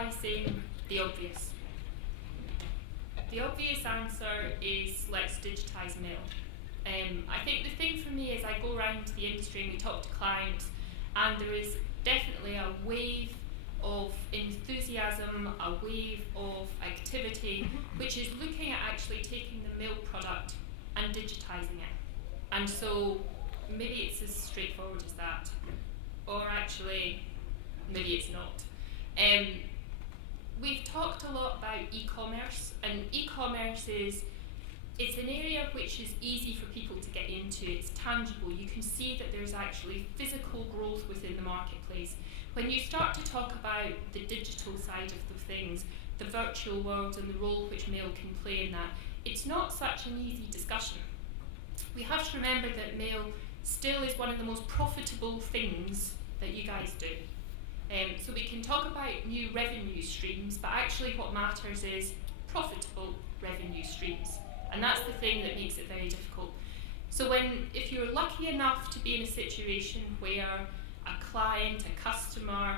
by saying the obvious. The obvious answer is let's digitise mail. I think the thing for me is I go around the industry and we talk to clients, and there is definitely a wave of enthusiasm, a wave of activity, which is looking at actually taking the mail product and digitising it. And so maybe it's as straightforward as that, or actually maybe it's not. We've talked a lot about e-commerce, and e-commerce it's an area which is easy for people to get into. It's tangible. You can see that there's actually physical growth within the marketplace. When you start to talk about the digital side of the things, the virtual world and the role which mail can play in that, it's not such an easy discussion. We have to remember that mail still is one of the most profitable things that you guys do. So we can talk about new revenue streams, but actually what matters is profitable revenue streams. And that's the thing that makes it very difficult. So if you're lucky enough to be in a situation where a client, a customer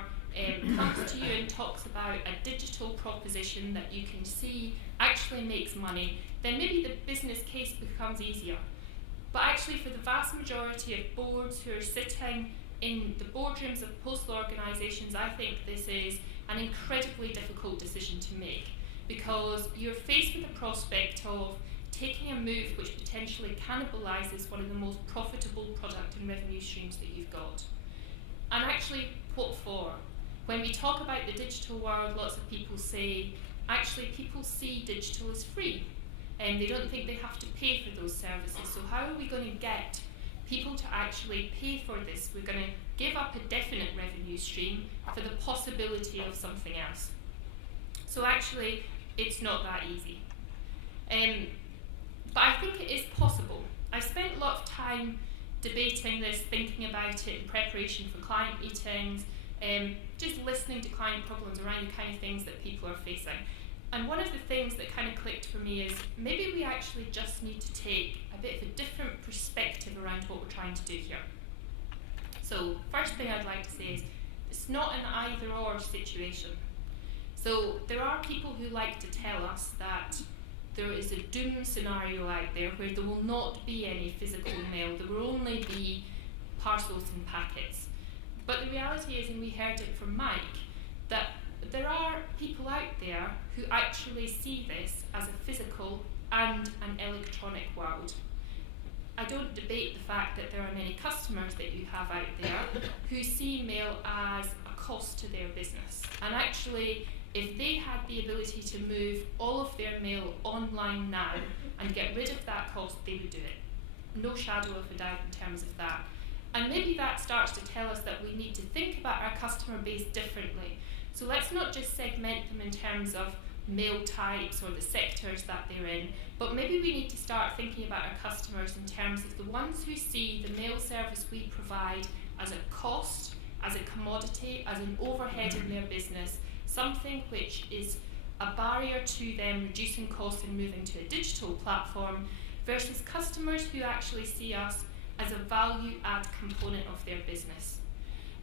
comes to you and talks about a digital proposition that you can see actually makes money, then maybe the business case becomes easier. But actually for the vast majority of boards who are sitting in the boardrooms of postal organisations, I think this is an incredibly difficult decision to make, because you're faced with the prospect of taking a move which potentially cannibalises one of the most profitable product and revenue streams that you've got. And actually, what for? When we talk about the digital world, lots of people say, actually people see digital as free, and they don't think they have to pay for those services. So how are we going to get people to actually pay for this? We're going to give up a definite revenue stream for the possibility of something else. So actually, it's not that easy. But I think it is possible. I've spent a lot of time debating this, thinking about it in preparation for client meetings, just listening to client problems around the kind of things that people are facing. And one of the things that kind of clicked for me is maybe we actually just need to take a bit of a different perspective around what we're trying to do here. So first thing I'd like to say is it's not an either-or situation. So there are people who like to tell us that there is a doom scenario out there where there will not be any physical mail, there will only be parcels and packets. But the reality is, and we heard it from Mike, that there are people out there who actually see this as a physical and an electronic world. I don't debate the fact that there are many customers that you have out there who see mail as a cost to their business. And actually, if they had the ability to move all of their mail online now and get rid of that cost, they would do it. No shadow of a doubt in terms of that. And maybe that starts to tell us that we need to think about our customer base differently. So let's not just segment them in terms of mail types or the sectors that they're in, but maybe we need to start thinking about our customers in terms of the ones who see the mail service we provide as a cost, as a commodity, as an overhead in their business, something which is a barrier to them reducing costs and moving to a digital platform, versus customers who actually see us as a value add component of their business.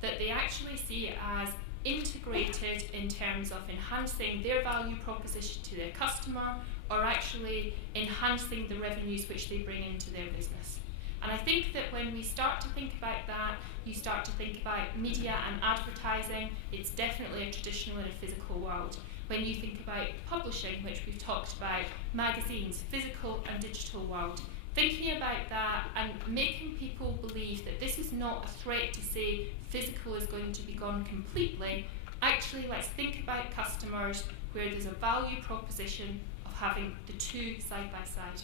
That they actually see it as integrated in terms of enhancing their value proposition to their customer, or actually enhancing the revenues which they bring into their business. And I think that when we start to think about that, you start to think about media and advertising. It's definitely a traditional and a physical world. When you think about publishing, which we've talked about, magazines, physical and digital world, thinking about that and making people believe that this is not a threat to say physical is going to be gone completely. Actually, let's think about customers where there's a value proposition of having the two side by side.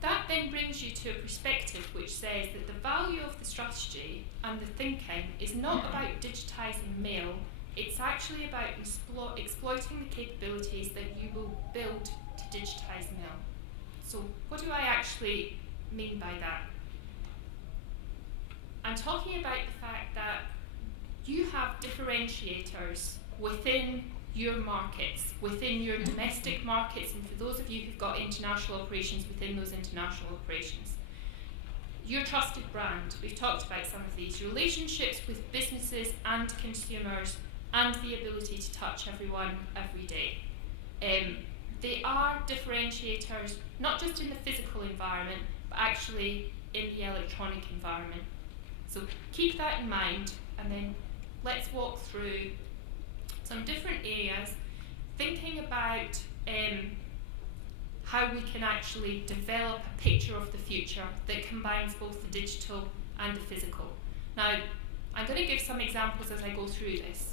That then brings you to a perspective which says that the value of the strategy and the thinking is not about digitising mail, it's actually about exploiting the capabilities that you will build to digitise mail. So what do I actually mean by that? I'm talking about the fact that you have differentiators within your markets, within your domestic markets, and for those of you who've got international operations, within those international operations. your trusted brand. We've talked about some of these. Relationships with businesses and consumers, and the ability to touch everyone every day. They are differentiators, not just in the physical environment, but actually in the electronic environment. So keep that in mind, and then let's walk through some different areas, thinking about how we can actually develop a picture of the future that combines both the digital and the physical. Now, I'm going to give some examples as I go through this.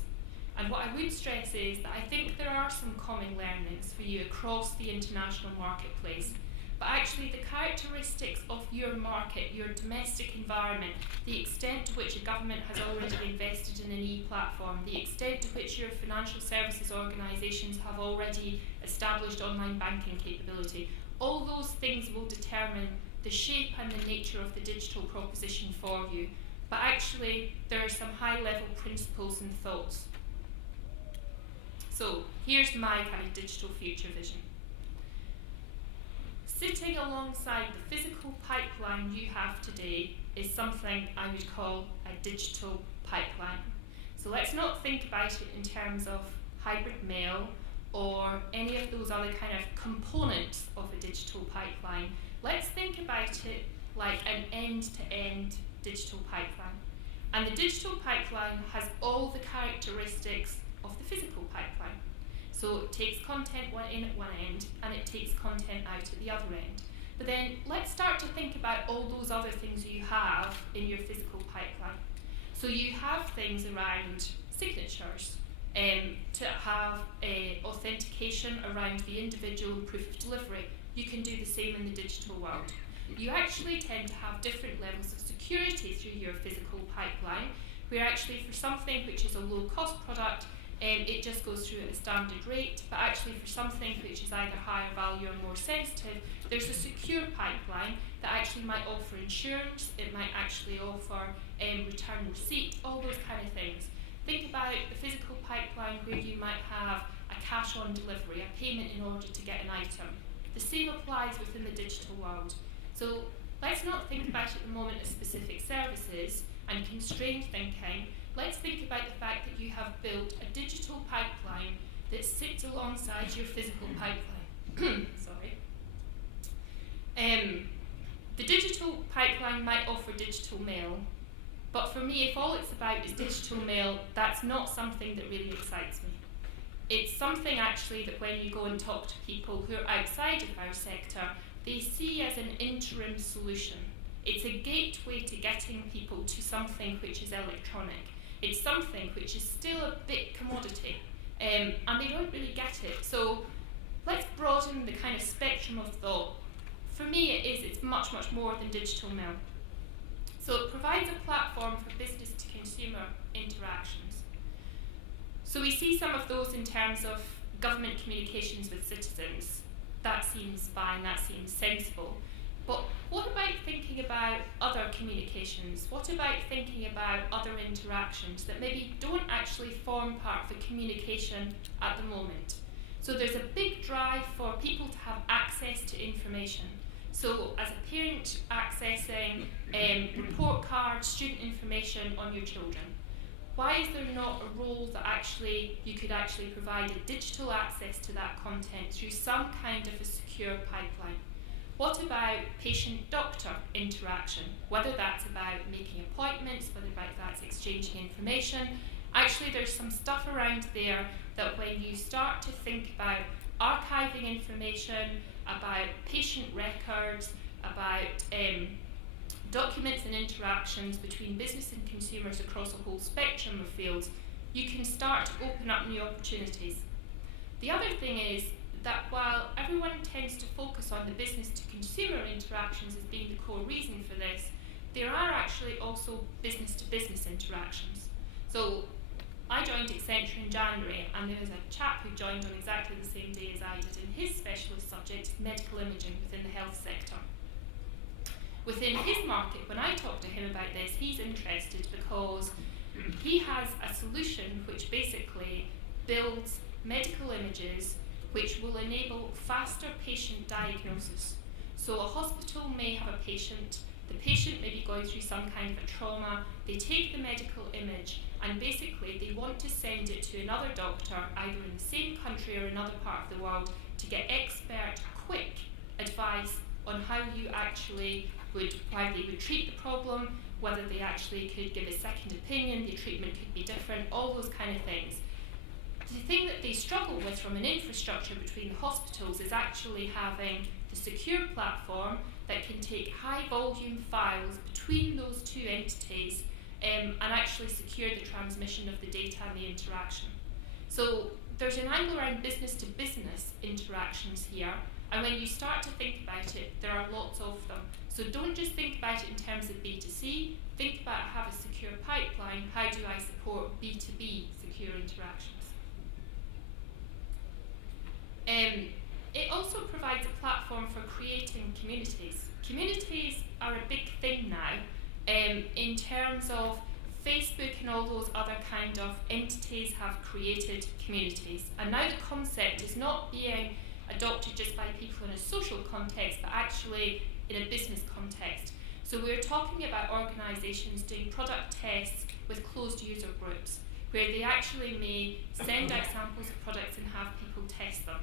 And what I would stress is that I think there are some common learnings for you across the international marketplace, but actually the characteristics of your market, your domestic environment, the extent to which a government has already invested in an e-platform, the extent to which your financial services organisations have already established online banking capability, all those things will determine the shape and the nature of the digital proposition for you. But actually, there are some high-level principles and thoughts. So here's my kind of digital future vision. Sitting alongside the physical pipeline you have today is something I would call a digital pipeline. So let's not think about it in terms of hybrid mail or any of those other kind of components of a digital pipeline. Let's think about it like an end-to-end digital pipeline. And the digital pipeline has all the characteristics of the physical pipeline. So it takes content in at one end and it takes content out at the other end. But then let's start to think about all those other things you have in your physical pipeline. So you have things around signatures, to have authentication around the individual and proof of delivery. You can do the same in the digital world. You actually tend to have different levels of security through your physical pipeline, where actually for something which is a low cost product, it just goes through at a standard rate, but actually for something which is either higher value or more sensitive, there's a secure pipeline that actually might offer insurance, it might actually offer return receipt, all those kind of things. Think about the physical pipeline where you might have a cash on delivery, a payment in order to get an item. The same applies within the digital world. So let's not think about at the moment as specific services and constrained thinking. Let's think about the fact that you have built a digital pipeline that sits alongside your physical pipeline. Sorry. The digital pipeline might offer digital mail, but for me, if all it's about is digital mail, that's not something that really excites me. It's something actually that when you go and talk to people who are outside of our sector, they see as an interim solution. It's a gateway to getting people to something which is electronic. It's something which is still a bit commodity, and they don't really get it. So let's broaden the kind of spectrum of thought. For me, it's much, much more than digital mail. So it provides a platform for business to consumer interactions. So we see some of those in terms of government communications with citizens. That seems fine, that seems sensible. But what about thinking about other communications? What about thinking about other interactions that maybe don't actually form part of a communication at the moment? So there's a big drive for people to have access to information. So as a parent accessing report cards, student information on your children, why is there not a role that actually you could actually provide a digital access to that content through some kind of a secure pipeline? What about patient-doctor interaction? Whether that's about making appointments, whether that's exchanging information. Actually, there's some stuff around there that when you start to think about archiving information, about patient records, about documents and interactions between business and consumers across a whole spectrum of fields, you can start to open up new opportunities. The other thing is that while everyone tends to focus on the business to consumer interactions as being the core reason for this, there are actually also business to business interactions. So I joined Accenture in January, and there was a chap who joined on exactly the same day as I did, and his specialist subject is medical imaging within the health sector. Within his market, when I talk to him about this, he's interested because he has a solution which basically builds medical images which will enable faster patient diagnosis. So a hospital may have a patient The patient may be going through some kind of a trauma, they take the medical image and basically they want to send it to another doctor either in the same country or another part of the world to get expert, quick advice on how you actually how they would treat the problem, whether they actually could give a second opinion, the treatment could be different, all those kind of things. The thing that they struggle with from an infrastructure between the hospitals is actually having the secure platform that can take high volume files between those two entities and actually secure the transmission of the data and the interaction. So there's an angle around business to business interactions here, and when you start to think about it, there are lots of them. So don't just think about it in terms of B2C, think about have a secure pipeline, how do I support B2B secure interactions. It also provides a platform for creating communities. Communities are a big thing now in terms of Facebook and all those other kind of entities have created communities. And now the concept is not being adopted just by people in a social context, but actually in a business context. So we're talking about organisations doing product tests with closed user groups, where they actually may send out samples of products and have people test them.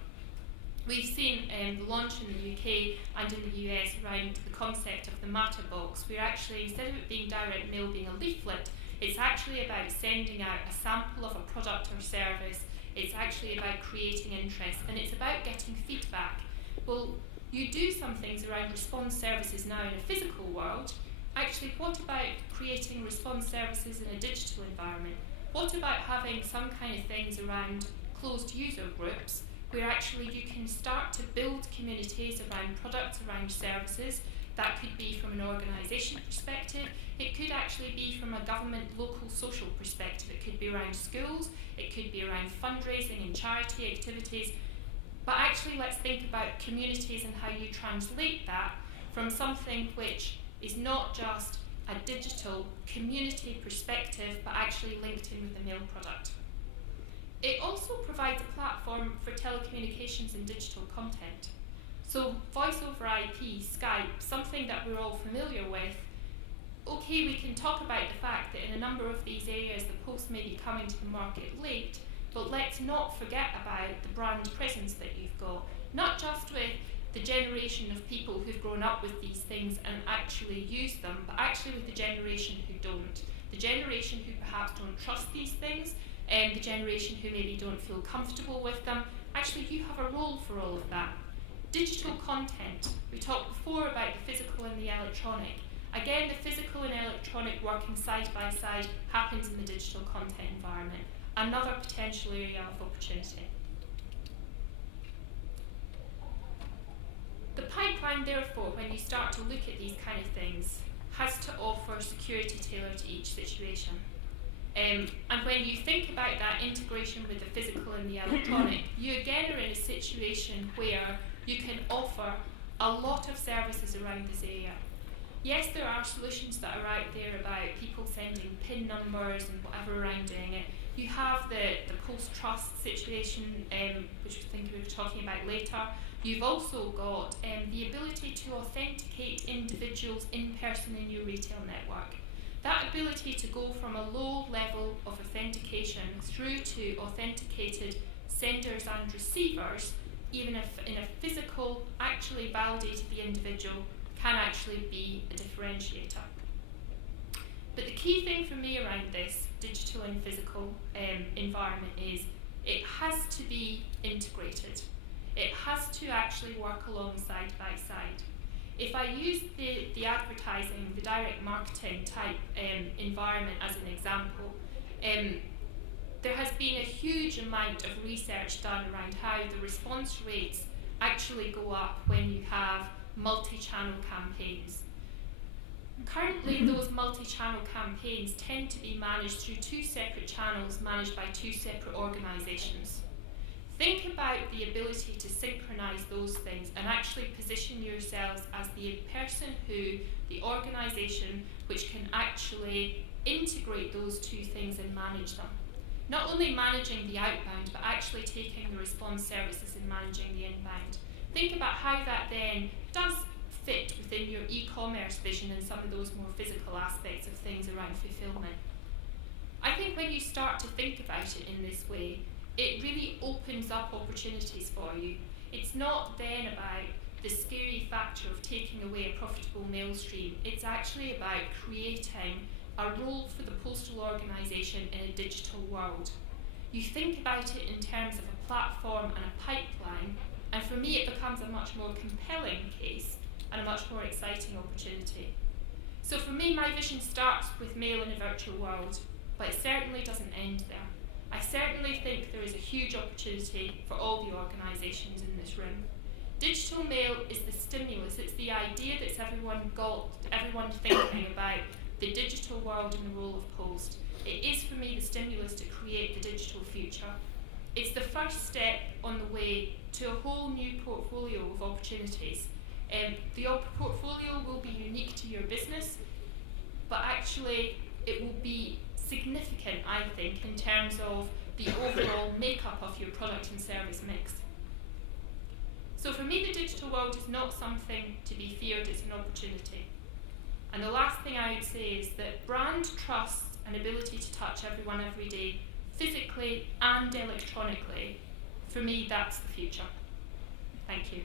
We've seen the launch in the UK and in the US around the concept of the matter box, where actually instead of it being direct mail being a leaflet, it's actually about sending out a sample of a product or service. It's actually about creating interest, and it's about getting feedback. Well, you do some things around response services now in a physical world. Actually, what about creating response services in a digital environment? What about having some kind of things around closed user groups, where actually you can start to build communities around products, around services? That could be from an organisation perspective. It could actually be from a government, local, social perspective. It could be around schools. It could be around fundraising and charity activities. But actually, let's think about communities and how you translate that from something which is not just a digital community perspective, but actually linked in with the mail product. It also provides a platform for telecommunications and digital content. So voice over IP, Skype, something that we're all familiar with. Okay, we can talk about the fact that in a number of these areas the post may be coming to the market late, but let's not forget about the brand presence that you've got, not just with the generation of people who've grown up with these things and actually use them, but actually with the generation who don't. The generation who perhaps don't trust these things, and the generation who maybe don't feel comfortable with them. Actually, you have a role for all of that. Digital content. We talked before about the physical and the electronic. Again, the physical and electronic working side by side happens in the digital content environment. Another potential area of opportunity. The pipeline, therefore, when you start to look at these kind of things, has to offer security tailored to each situation. And when you think about that integration with the physical and the electronic, you again are in a situation where you can offer a lot of services around this area. Yes, there are solutions that are out there about people sending PIN numbers and whatever around doing it. You have the post-trust situation, which I think we were talking about later. You've also got the ability to authenticate individuals in person in your retail network. That ability to go from a low level of authentication through to authenticated senders and receivers, even if in a physical, actually validated the individual, can actually be a differentiator. But the key thing for me around this digital and physical environment is it has to be integrated. It has to actually work along side by side. If I use the advertising, the direct marketing type environment as an example, there has been a huge amount of research done around how the response rates actually go up when you have multi-channel campaigns. Currently, those multi-channel campaigns tend to be managed through two separate channels managed by two separate organisations. Think about the ability to synchronise those things and actually position yourselves as the person who, the organisation, which can actually integrate those two things and manage them. Not only managing the outbound, but actually taking the response services and managing the inbound. Think about how that then does fit within your e-commerce vision and some of those more physical aspects of things around fulfillment. I think when you start to think about it in this way, it really opens up opportunities for you. It's not then about the scary factor of taking away a profitable mail stream. It's actually about creating a role for the postal organisation in a digital world. You think about it in terms of a platform and a pipeline, and for me it becomes a much more compelling case and a much more exciting opportunity. So for me, my vision starts with mail in a virtual world, but it certainly doesn't end there. I certainly think there is a huge opportunity for all the organisations in this room. Digital mail is the stimulus, it's the idea that's everyone thinking about the digital world and the role of post. It is for me the stimulus to create the digital future. It's the first step on the way to a whole new portfolio of opportunities. The portfolio will be unique to your business, but actually it will be significant, I think, in terms of the overall makeup of your product and service mix. So for me, the digital world is not something to be feared, it's an opportunity. And the last thing I would say is that brand trust and ability to touch everyone every day, physically and electronically, for me, that's the future. Thank you.